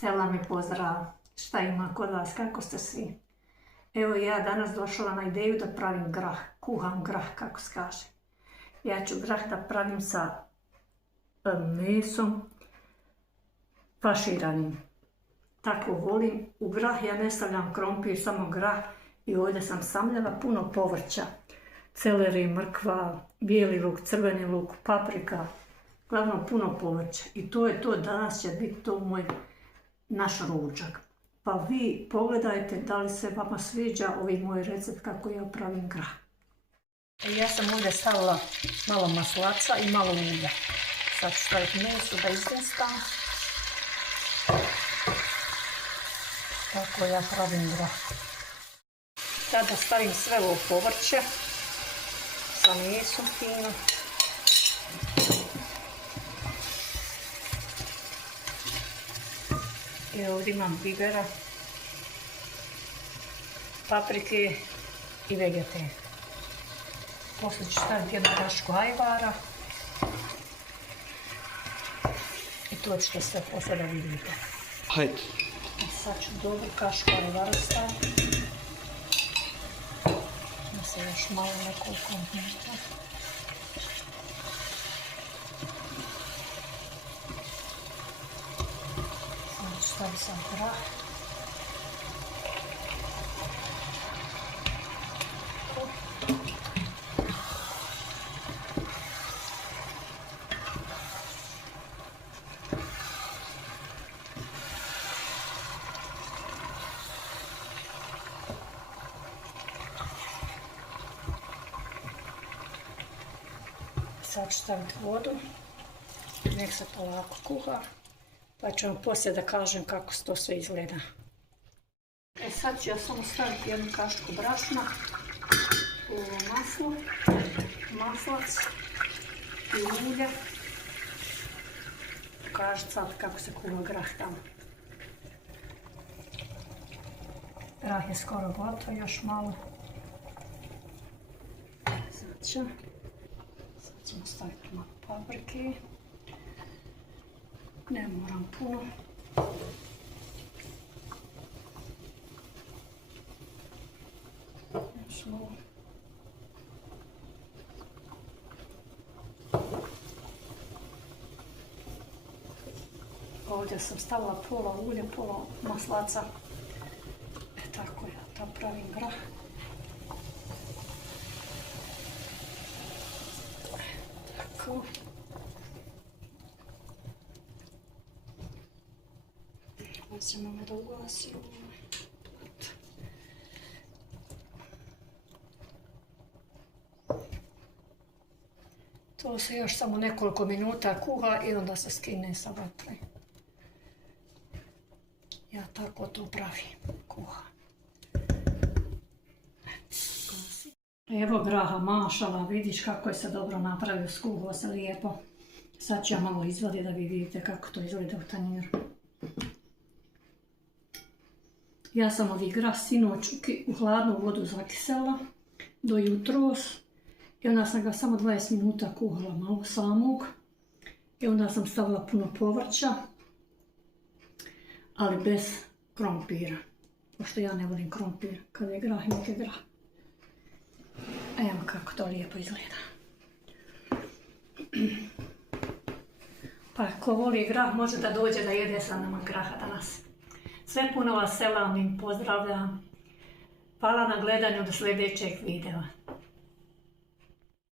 Selam i pozdrav. Šta ima kod vas, kako ste svi? Evo ja danas došla na ideju da pravim grah, kuham grah kako se kaže. Ja ću grah da pravim sa mesom faširanim. Tako volim. U grah ja ne stavljam krompir, samo grah i ovdje sam samljala puno povrća. Celeri, mrkva, bijeli luk, crveni luk, paprika, glavno puno povrća. I to je to, danas će biti to naš ručak. Pa vi pogledajte da li se vama sviđa ovaj moj recept kako ja pravim grah. Ja sam ovdje stavila malo maslaca i malo ulja. Sad ću staviti meso da iznestam. Tako ja pravim grah. Sada stavim sve ovo povrće sa mesom fino. I ovdje imam bibera, paprike i vegete. Poslije ću staviti jednu kašku ajvara. I to ćete sve poslije da vidite. Hajde. Sad ću dobru kašku ajvara staviti. Da se još malo nekoliko minuta. Stavim sam grah. Sad ću staviti vodu. Nek se polako kuha. Pa ću vam poslije da kažem kako se to sve izgleda. Sad ću ja samo staviti jednu kašku brašna u ovo maslo, maslac i ulje. Kažete sad kako se kuha grah tamo. Grah je skoro gotov, još malo. Sad ćemo staviti malo paprike. Ne moram puno. Još ovo. Ovdje sam stavila pola ulja, pola maslaca. Tako ja to pravim grah. Tako. Ćemo me da ugasi ovo. To se još samo nekoliko minuta kuha i onda se skine sa vatre. Ja tako to pravim, kuham. Evo graha, mašala, vidiš kako je se dobro napravio, skuhao se lijepo. Sad ću ja malo izvaditi da vi vidite kako to izgleda u tanjiru. Ja sam ovi grah sinoć u hladnu vodu zakisela do jutros i onda sam ga samo 20 minuta kuhala malo samog i onda sam stavila puno povrća, ali bez krompira, pošto ja ne volim krompir kada je grah, nek je grah. Evo kako to lijepo izgleda. Pa ko voli grah može da dođe da jede sa nama graha danas. Sve puno vas selam i pozdravljam. Hvala na gledanju do sljedećeg videa.